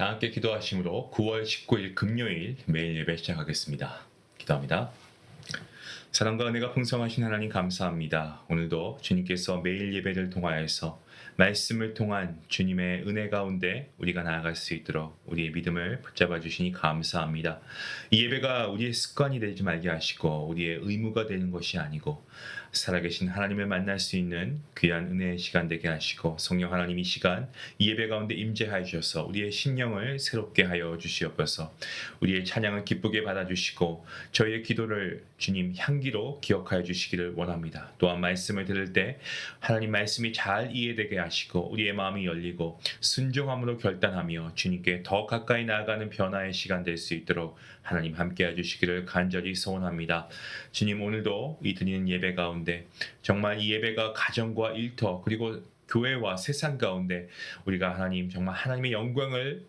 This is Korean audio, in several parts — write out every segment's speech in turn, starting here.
다 함께 기도하심으로 9월 19일 금요일 매일 예배 시작하겠습니다. 기도합니다. 사랑과 은혜가 풍성하신 하나님 감사합니다. 오늘도 주님께서 매일 예배를 통하여서 말씀을 통한 주님의 은혜 가운데 우리가 나아갈 수 있도록 우리의 믿음을 붙잡아 주시니 감사합니다. 이 예배가 우리의 습관이 되지 말게 하시고 우리의 의무가 되는 것이 아니고 살아계신 하나님을 만날 수 있는 귀한 은혜의 시간 되게 하시고 성령 하나님 이 시간 이 예배 가운데 임재하여 주셔서 우리의 심령을 새롭게 하여 주시옵소서. 우리의 찬양을 기쁘게 받아주시고 저희의 기도를 주님 향기로 기억하여 주시기를 원합니다. 또한 말씀을 들을 때 하나님 말씀이 잘 이해되게 하시고 우리의 마음이 열리고 순종함으로 결단하며 주님께 더 가까이 나아가는 변화의 시간 될 수 있도록 하나님 함께해 주시기를 간절히 소원합니다. 주님 오늘도 이 드리는 예배 가운데 정말 이 예배가 가정과 일터 그리고 교회와 세상 가운데 우리가 하나님 정말 하나님의 영광을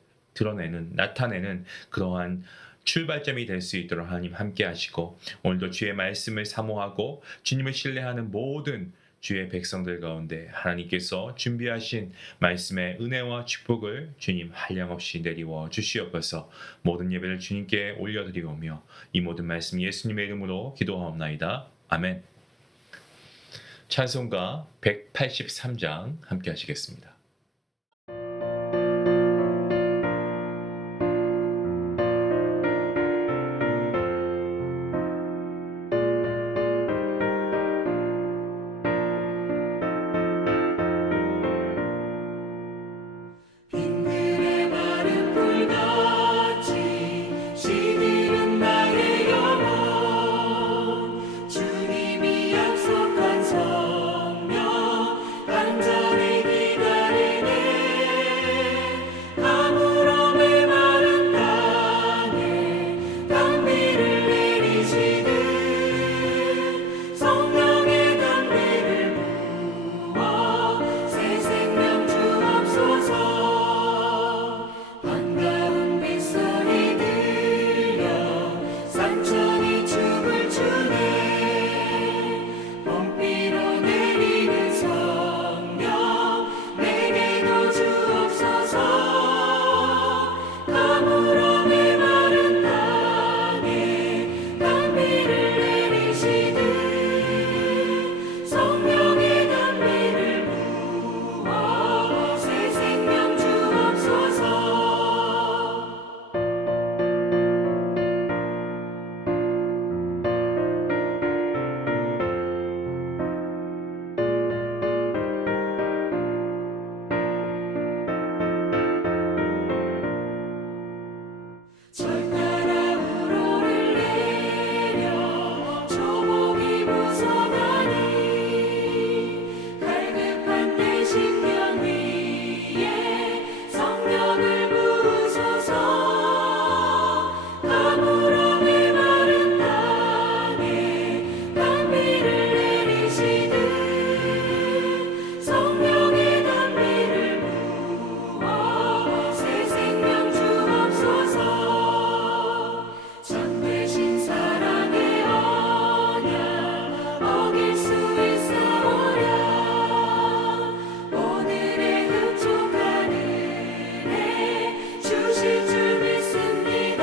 나타내는 그러한 출발점이 될 수 있도록 하나님 함께 하시고 오늘도 주의 말씀을 사모하고 주님을 신뢰하는 모든 주의 백성들 가운데 하나님께서 준비하신 말씀의 은혜와 축복을 주님 한량없이 내리워 주시옵소서. 모든 예배를 주님께 올려드리오며 이 모든 말씀 예수님의 이름으로 기도하옵나이다. 아멘. 찬송가 183장 함께 하시겠습니다. 빙그레 마른 불같이 시들은 나의 영혼 주님이 약속한 성령 간절히 기다리네 가물어 메마른 땅에 단비를 내리시듯 성령의 단비를 부어 새 생명 주옵소서. 반가운 빗소리 들려 산천이 춤을 추네 봄비로 내리는 성령 내게도 주옵소서. 가물어 메마른 땅에 단비를 내리시듯 성령의 단비를 부어 새 생명 주옵소서. 절 따라 우로를 내려 조목이 묻어가니 갈급한 내 심령 위에 성령을 부으소서. 가물어 메마른 땅에 단비를 내리시듯 성령의 단비를 부어 새 생명 주옵소서. 참되신 사랑의 언약 어길 수 있사오랴 오늘의 흡족한 은혜 주실 줄 믿습니다.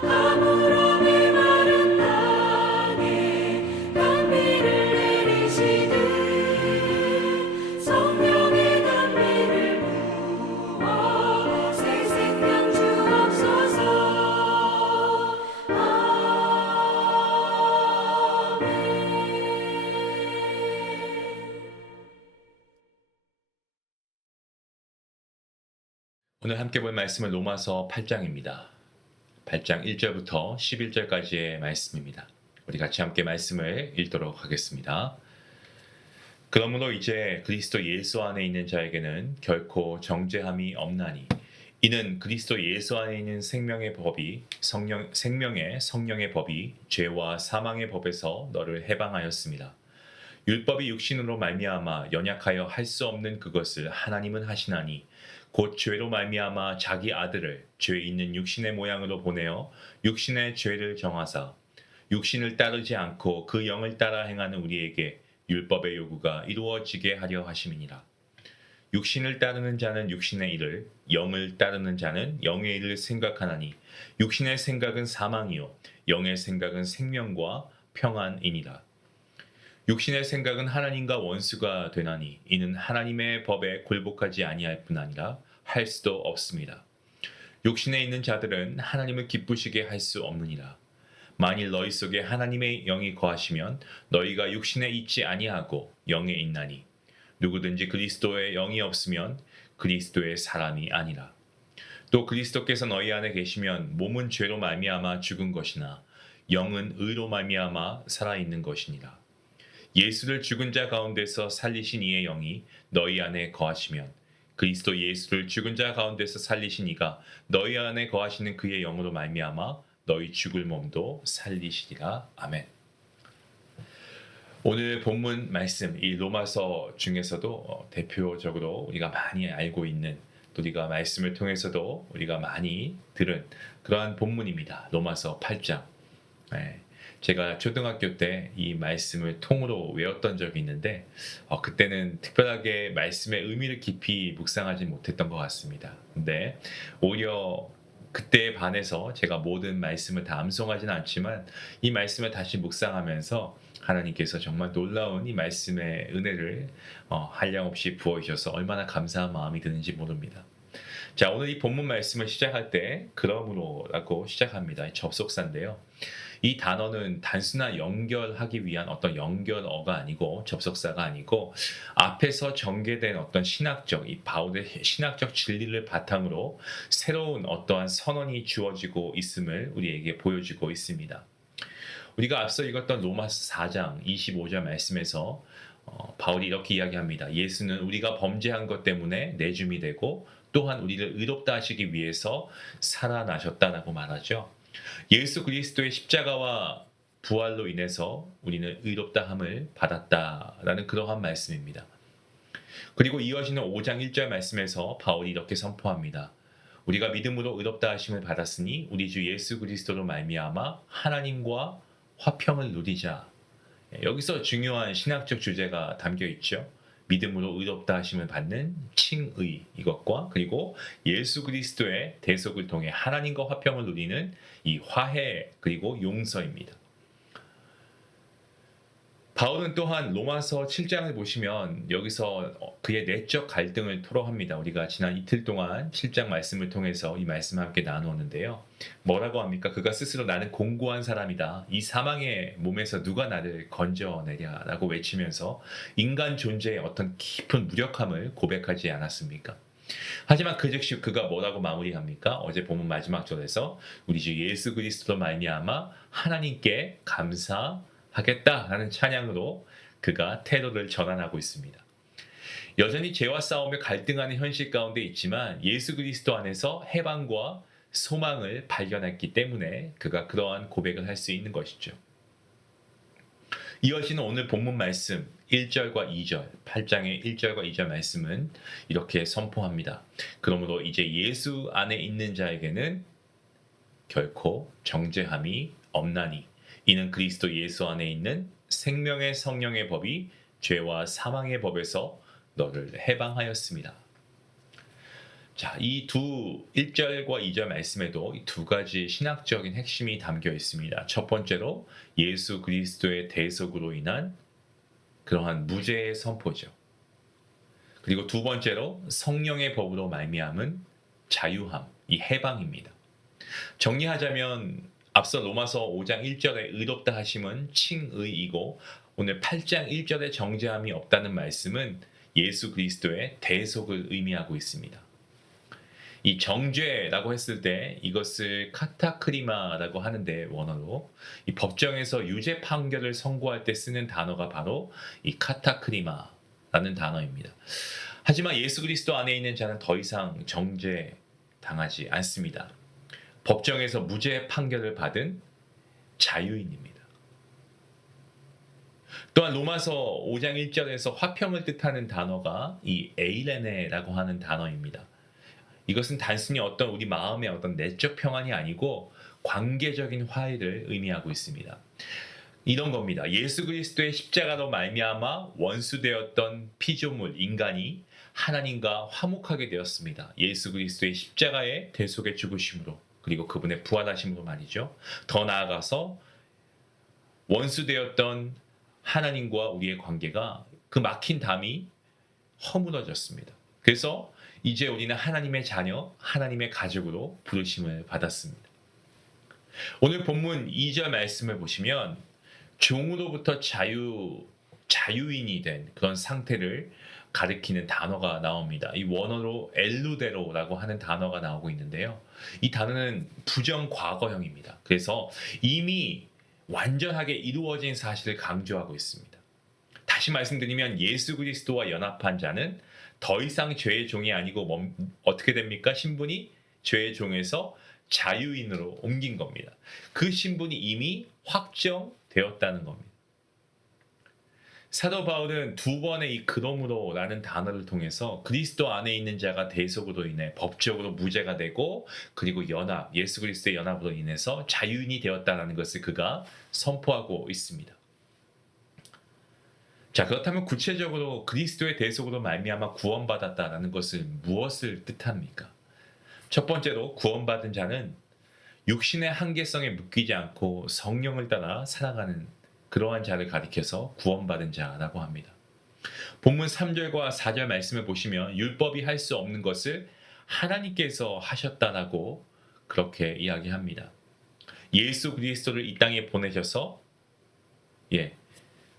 가물어 메마른 땅에 단비를 내리시듯 성령의 단비를 부어 새 생명 주옵소서. 오늘 함께 볼 말씀은 로마서 8장입니다. 8장 1절부터 11절까지의 말씀입니다. 우리 같이 함께 말씀을 읽도록 하겠습니다. 그러므로 이제 그리스도 예수 안에 있는 자에게는 결코 정죄함이 없나니 이는 그리스도 예수 안에 있는 생명의 성령의 법이 죄와 사망의 법에서 너를 해방하였습니다. 율법이 육신으로 말미암아 연약하여 할 수 없는 그것을 하나님은 하시나니 곧 죄로 말미암아 자기 아들을 죄 있는 육신의 모양으로 보내어 육신의 죄를 정하사 육신을 따르지 않고 그 영을 따라 행하는 우리에게 율법의 요구가 이루어지게 하려 하심이니라. 육신을 따르는 자는 육신의 일을, 영을 따르는 자는 영의 일을 생각하나니 육신의 생각은 사망이요 영의 생각은 생명과 평안이니라. 육신의 생각은 하나님과 원수가 되나니 이는 하나님의 법에 굴복하지 아니할 뿐 아니라 할 수도 없습니다. 육신에 있는 자들은 하나님을 기쁘시게 할 수 없느니라. 만일 너희 속에 하나님의 영이 거하시면 너희가 육신에 있지 아니하고 영에 있나니 누구든지 그리스도의 영이 없으면 그리스도의 사람이 아니라. 또 그리스도께서 너희 안에 계시면 몸은 죄로 말미암아 죽은 것이나 영은 의로 말미암아 살아 있는 것이니라. 예수를 죽은 자 가운데서 살리신 이의 영이 너희 안에 거하시면 그리스도 예수를 죽은 자 가운데서 살리신 이가 너희 안에 거하시는 그의 영으로 말미암아 너희 죽을 몸도 살리시리라. 아멘. 오늘 본문 말씀, 이 로마서 중에서도 대표적으로 우리가 많이 알고 있는, 또 우리가 말씀을 통해서도 우리가 많이 들은 그러한 본문입니다. 로마서 8장. 제가 초등학교 때 이 말씀을 통으로 외웠던 적이 있는데 그때는 특별하게 말씀의 의미를 깊이 묵상하지 못했던 것 같습니다. 근데 오히려 그때에 반해서 제가 모든 말씀을 다 암송하지는 않지만 이 말씀을 다시 묵상하면서 하나님께서 정말 놀라운 이 말씀의 은혜를 한량없이 부어주셔서 얼마나 감사한 마음이 드는지 모릅니다. 자, 오늘 이 본문 말씀을 시작할 때 그러므로라고 시작합니다. 이 접속사인데요. 이 단어는 단순한 연결하기 위한 어떤 연결어가 아니고 접속사가 아니고 앞에서 전개된 어떤 이 바울의 신학적 진리를 바탕으로 새로운 어떠한 선언이 주어지고 있음을 우리에게 보여주고 있습니다. 우리가 앞서 읽었던 로마서 4장 25절 말씀에서 바울이 이렇게 이야기합니다. 예수는 우리가 범죄한 것 때문에 내줌이 되고 또한 우리를 의롭다 하시기 위해서 살아나셨다라고 말하죠. 예수 그리스도의 십자가와 부활로 인해서 우리는 의롭다함을 받았다라는 그러한 말씀입니다. 그리고 이어지는 5장 1절 말씀에서 바울이 이렇게 선포합니다. 우리가 믿음으로 의롭다 하심을 받았으니 우리 주 예수 그리스도로 말미암아 하나님과 화평을 누리자. 여기서 중요한 신학적 주제가 담겨 있죠. 믿음으로 의롭다 하심을 받는 칭의, 이것과 그리고 예수 그리스도의 대속을 통해 하나님과 화평을 누리는 이 화해 그리고 용서입니다. 바울은 또한 로마서 7장을 보시면 여기서 그의 내적 갈등을 토로합니다. 우리가 지난 이틀 동안 7장 말씀을 통해서 이 말씀을 함께 나누었는데요. 뭐라고 합니까? 그가 스스로 나는 공고한 사람이다. 이 사망의 몸에서 누가 나를 건져내랴라고 외치면서 인간 존재의 어떤 깊은 무력함을 고백하지 않았습니까? 하지만 그 즉시 그가 뭐라고 마무리합니까? 어제 본문 마지막 절에서 우리 주 예수 그리스도로 말미암아 하나님께 감사하겠다라는 찬양으로 그가 태도를 전환하고 있습니다. 여전히 죄와 싸우며 갈등하는 현실 가운데 있지만 예수 그리스도 안에서 해방과 소망을 발견했기 때문에 그가 그러한 고백을 할 수 있는 것이죠. 이어지는 오늘 본문 말씀 1절과 2절, 8장의 1절과 2절 말씀은 이렇게 선포합니다. 그러므로 이제 예수 안에 있는 자에게는 결코 정죄함이 없나니 이는 그리스도 예수 안에 있는 생명의 성령의 법이 죄와 사망의 법에서 너를 해방하였습니다. 자, 이 두 1절과 2절 말씀에도 이 두 가지 신학적인 핵심이 담겨 있습니다. 첫 번째로 예수 그리스도의 대속으로 인한 그러한 무죄의 선포죠. 그리고 두 번째로 성령의 법으로 말미암은 자유함, 이 해방입니다. 정리하자면 앞서 로마서 5장 1절에 의롭다 하심은 칭의이고 오늘 8장 1절에 정죄함이 없다는 말씀은 예수 그리스도의 대속을 의미하고 있습니다. 이 정죄라고 했을 때 이것을 카타크리마라고 하는데 원어로 이 법정에서 유죄 판결을 선고할 때 쓰는 단어가 바로 이 카타크리마라는 단어입니다. 하지만 예수 그리스도 안에 있는 자는 더 이상 정죄당하지 않습니다. 법정에서 무죄 판결을 받은 자유인입니다. 또한 로마서 5장 1절에서 화평을 뜻하는 단어가 이 에이레네라고 하는 단어입니다. 이것은 단순히 어떤 우리 마음의 어떤 내적 평안이 아니고 관계적인 화해를 의미하고 있습니다. 이런 겁니다. 예수 그리스도의 십자가로 말미암아 원수되었던 피조물 인간이 하나님과 화목하게 되었습니다. 예수 그리스도의 십자가의 대속의 죽으심으로, 그리고 그분의 부활하심으로 말이죠. 더 나아가서 원수되었던 하나님과 우리의 관계가 그 막힌 담이 허물어졌습니다. 그래서 이제 우리는 하나님의 자녀, 하나님의 가족으로 부르심을 받았습니다. 오늘 본문 2절 말씀을 보시면 종으로부터 자유인이 된 그런 상태를 가리키는 단어가 나옵니다. 이 원어로 엘루데로라고 하는 단어가 나오고 있는데요. 이 단어는 부정 과거형입니다. 그래서 이미 완전하게 이루어진 사실을 강조하고 있습니다. 다시 말씀드리면 예수 그리스도와 연합한 자는 더 이상 죄의 종이 아니고 어떻게 됩니까? 신분이 죄의 종에서 자유인으로 옮긴 겁니다. 그 신분이 이미 확정되었다는 겁니다. 사도 바울은 두 번의 이 그러므로라는 단어를 통해서 그리스도 안에 있는 자가 대속으로 인해 법적으로 무죄가 되고, 그리고 예수 그리스도의 연합으로 인해서 자유인이 되었다는 것을 그가 선포하고 있습니다. 자, 그렇다면 구체적으로 그리스도의 대속으로 말미암아 구원받았다라는 것을 무엇을 뜻합니까? 첫 번째로 구원받은 자는 육신의 한계성에 묶이지 않고 성령을 따라 살아가는 그러한 자를 가리켜서 구원받은 자라고 합니다. 본문 3절과 4절 말씀을 보시면 율법이 할 수 없는 것을 하나님께서 하셨다라고 그렇게 이야기합니다. 예수 그리스도를 이 땅에 보내셔서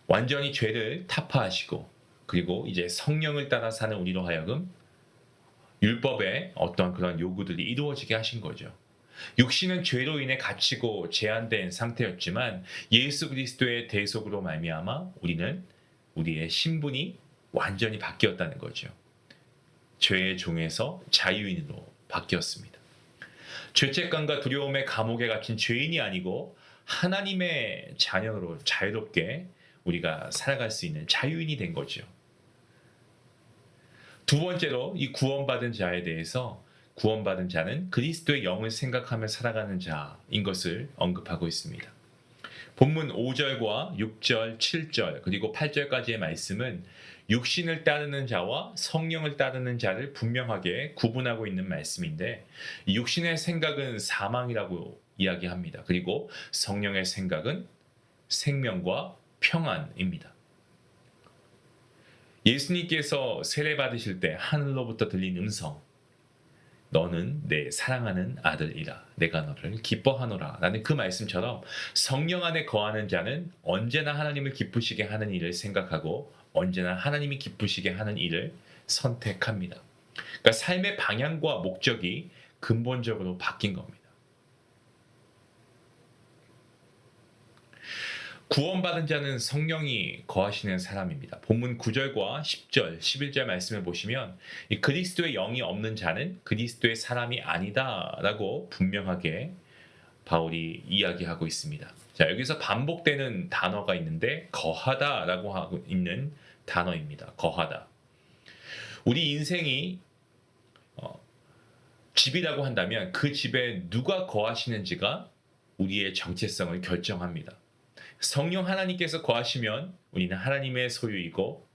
완전히 죄를 타파하시고, 그리고 이제 성령을 따라 사는 우리로 하여금 율법의 어떤 그런 요구들이 이루어지게 하신 거죠. 육신은 죄로 인해 갇히고 제한된 상태였지만 예수 그리스도의 대속으로 말미암아 우리는 우리의 신분이 완전히 바뀌었다는 거죠. 죄의 종에서 자유인으로 바뀌었습니다. 죄책감과 두려움의 감옥에 갇힌 죄인이 아니고 하나님의 자녀로 자유롭게 우리가 살아갈 수 있는 자유인이 된 거죠. 두 번째로 이 구원받은 자에 대해서, 구원받은 자는 그리스도의 영을 생각하며 살아가는 자인 것을 언급하고 있습니다. 본문 5절과 6절, 7절, 그리고 8절까지의 말씀은 육신을 따르는 자와 성령을 따르는 자를 분명하게 구분하고 있는 말씀인데, 육신의 생각은 사망이라고 이야기합니다. 그리고 성령의 생각은 생명과 평안입니다. 예수님께서 세례 받으실 때 하늘로부터 들린 음성, 너는 내 사랑하는 아들이라, 내가 너를 기뻐하노라 라는 그 말씀처럼 성령 안에 거하는 자는 언제나 하나님을 기쁘시게 하는 일을 생각하고 언제나 하나님이 기쁘시게 하는 일을 선택합니다. 그러니까 삶의 방향과 목적이 근본적으로 바뀐 겁니다. 구원받은 자는 성령이 거하시는 사람입니다. 본문 9절과 10절, 11절 말씀을 보시면 이 그리스도의 영이 없는 자는 그리스도의 사람이 아니다라고 분명하게 바울이 이야기하고 있습니다. 자, 여기서 반복되는 단어가 있는데 거하다라고 하고 있는 단어입니다. 거하다. 우리 인생이 집이라고 한다면 그 집에 누가 거하시는지가 우리의 정체성을 결정합니다. 성령 하나님께서 거하시면 우리는 하나님의 소유이고,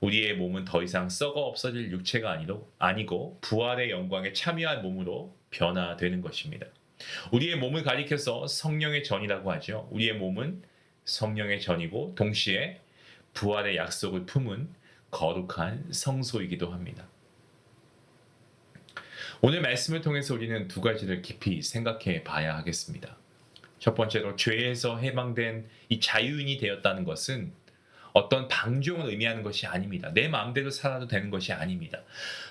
우리의 몸은 더 이상 썩어 없어질 육체가 아니고 부활의 영광에 참여할 몸으로 변화되는 것입니다. 우리의 몸을 가리켜서 성령의 전이라고 하죠. 우리의 몸은 성령의 전이고 동시에 부활의 약속을 품은 거룩한 성소이기도 합니다. 오늘 말씀을 통해서 우리는 두 가지를 깊이 생각해 봐야 하겠습니다. 첫 번째로, 죄에서 해방된 이 자유인이 되었다는 것은 어떤 방종을 의미하는 것이 아닙니다. 내 마음대로 살아도 되는 것이 아닙니다.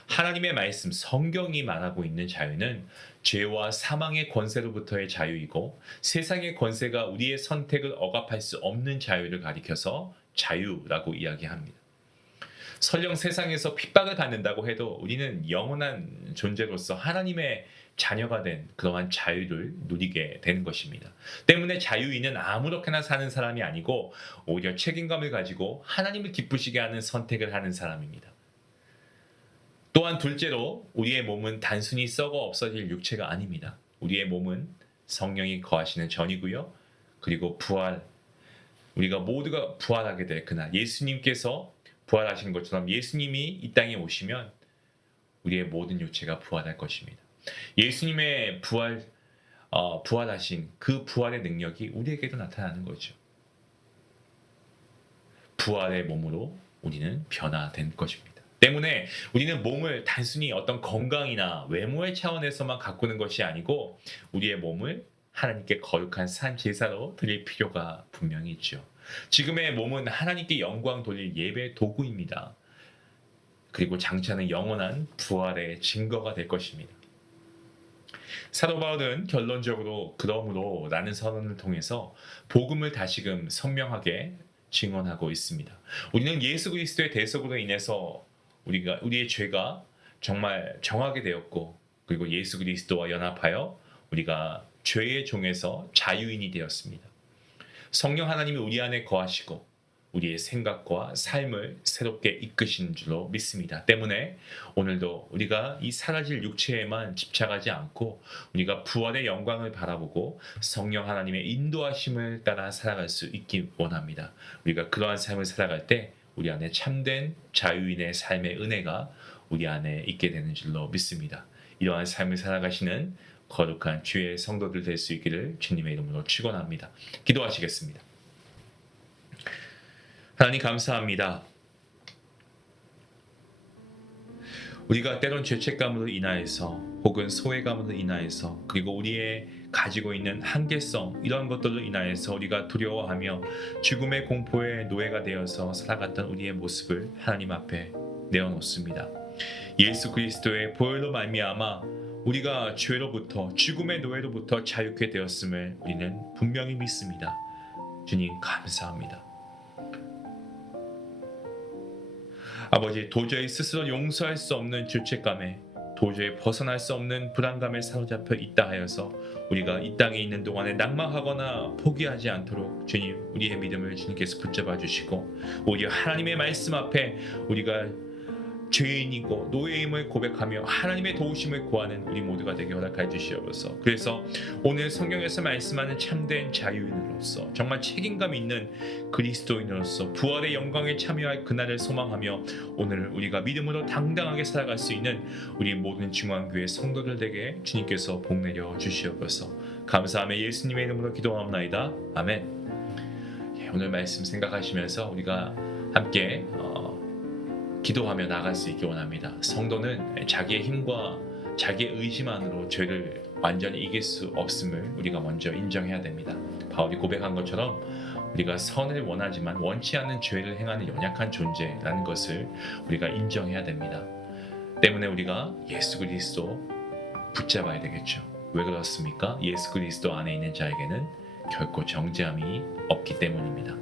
하나님의 말씀, 성경이 말하고 있는 자유는 죄와 사망의 권세로부터의 자유이고, 세상의 권세가 우리의 선택을 억압할 수 없는 자유를 가리켜서 자유라고 이야기합니다. 설령 세상에서 핍박을 받는다고 해도 우리는 영원한 존재로서 하나님의 자녀가 된 그러한 자유를 누리게 되는 것입니다. 때문에 자유인은 아무렇게나 사는 사람이 아니고 오히려 책임감을 가지고 하나님을 기쁘시게 하는 선택을 하는 사람입니다. 또한 둘째로, 우리의 몸은 단순히 썩어 없어질 육체가 아닙니다. 우리의 몸은 성령이 거하시는 전이고요. 그리고 우리가 모두가 부활하게 될 그날, 예수님께서 부활하신 것처럼 예수님이 이 땅에 오시면 우리의 모든 육체가 부활할 것입니다. 예수님의 부활하신 그 부활의 능력이 우리에게도 나타나는 거죠. 부활의 몸으로 우리는 변화된 것입니다. 때문에 우리는 몸을 단순히 어떤 건강이나 외모의 차원에서만 가꾸는 것이 아니고 우리의 몸을 하나님께 거룩한 산 제사로 드릴 필요가 분명히 있죠. 지금의 몸은 하나님께 영광 돌릴 예배 도구입니다. 그리고 장차는 영원한 부활의 증거가 될 것입니다. 사도 바울은 결론적으로 그러므로 라는 선언을 통해서 복음을 다시금 선명하게 증언하고 있습니다. 우리는 예수 그리스도의 대속으로 인해서 우리의 죄가 정말 정하게 되었고, 그리고 예수 그리스도와 연합하여 우리가 죄의 종에서 자유인이 되었습니다. 성령 하나님이 우리 안에 거하시고 우리의 생각과 삶을 새롭게 이끄시는 줄로 믿습니다. 때문에 오늘도 우리가 이 사라질 육체에만 집착하지 않고 우리가 부활의 영광을 바라보고 성령 하나님의 인도하심을 따라 살아갈 수 있기 원합니다. 우리가 그러한 삶을 살아갈 때 우리 안에 참된 자유인의 삶의 은혜가 우리 안에 있게 되는 줄로 믿습니다. 이러한 삶을 살아가시는 거룩한 주의 성도들 될 수 있기를 주님의 이름으로 축원합니다. 기도하시겠습니다. 하나님 감사합니다. 우리가 때론 죄책감으로 인하여서 혹은 소외감으로 인하여서 그리고 우리의 가지고 있는 한계성 이런 것들로 인하여서 우리가 두려워하며 죽음의 공포에 노예가 되어서 살아갔던 우리의 모습을 하나님 앞에 내어놓습니다. 예수 그리스도의 보혈로 말미암아 우리가 죄로부터 죽음의 노예로부터 자유케 되었음을 우리는 분명히 믿습니다. 주님 감사합니다. 아버지, 도저히 스스로 용서할 수 없는 죄책감에 도저히 벗어날 수 없는 불안감에 사로잡혀 있다 하여서 우리가 이 땅에 있는 동안에 낙망하거나 포기하지 않도록 주님, 우리의 믿음을 주님께서 붙잡아 주시고 오히려 하나님의 말씀 앞에 우리가 죄인이고 노예임을 고백하며 하나님의 도우심을 구하는 우리 모두가 되게 허락해 주시옵소서. 그래서 오늘 성경에서 말씀하는 참된 자유인으로서 정말 책임감 있는 그리스도인으로서 부활의 영광에 참여할 그날을 소망하며 오늘 우리가 믿음으로 당당하게 살아갈 수 있는 우리 모든 중앙교회 성도들 되게 주님께서 복내려 주시옵소서. 감사하며 예수님의 이름으로 기도하옵나이다. 아멘. 오늘 말씀 생각하시면서 우리가 함께 기도하며 나갈 수 있기 원합니다. 성도는 자기의 힘과 자기의 의지만으로 죄를 완전히 이길 수 없음을 우리가 먼저 인정해야 됩니다. 바울이 고백한 것처럼 우리가 선을 원하지만 원치 않는 죄를 행하는 연약한 존재라는 것을 우리가 인정해야 됩니다. 때문에 우리가 예수 그리스도 붙잡아야 되겠죠. 왜 그렇습니까? 예수 그리스도 안에 있는 자에게는 결코 정죄함이 없기 때문입니다.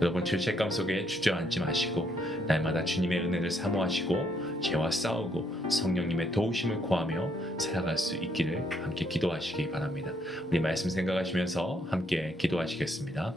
여러분, 죄책감 속에 주저앉지 마시고 날마다 주님의 은혜를 사모하시고 죄와 싸우고 성령님의 도우심을 구하며 살아갈 수 있기를 함께 기도하시기 바랍니다. 우리 말씀 생각하시면서 함께 기도하시겠습니다.